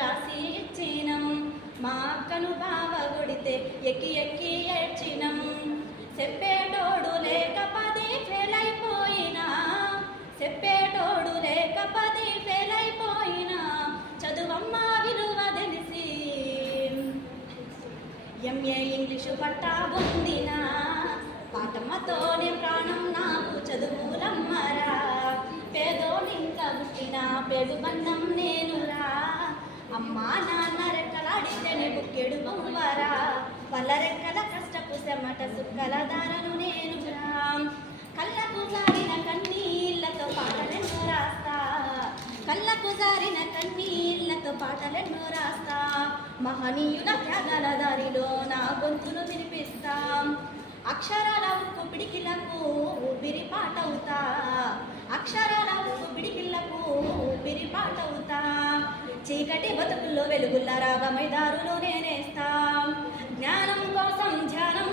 రాసి ఇచ్చినం. మా అక్కను బావ కొడితే ఎక్కి ఎక్కి ఏడ్చినం. చెప్పేటోడు లేక 10 ఫెయిల్ అయిపోయినా, చెప్పేటోడు లేక 10 ఫెయిల్ అయిపోయినా, చదువమ్మ విలువ తెలిసి ఎంఏ ఇంగ్లీషు పట్టా పొందినా. పాటమ్మతోనే ప్రాణం నాకు చదువులమ్మరా, పేదోడింక పుట్టిన పేరు బంధం నేనురా. అమ్మా నాన్న రెక్కలాడితేనే బుక్కెడు బొమ్మరా, వాళ్ళ రెక్కల కష్టపు చెమట సుక్కల దారను నేనురా. కళ్ళకు జారిన కన్నీళ్లతో పాటలెన్నో రాస్తా, కళ్ళకు జారిన కన్నీళ్లతో పాటలెన్నో రాస్తా. మహనీయుల త్యాగాల దారిలో నా గొంతును వినిపిస్తా. అక్షరాల ఉప్పు పిడికిలకు ఊపిరి పాటవుతా, అక్షరాల ఉప్పు పిడికిళ్లకు ఊపిరి పాటవుతా. చీకటి బతుకుల్లో వెలుగుల్ల రాగమై దారులు నేనేస్తా. జ్ఞానం కోసం ధ్యానం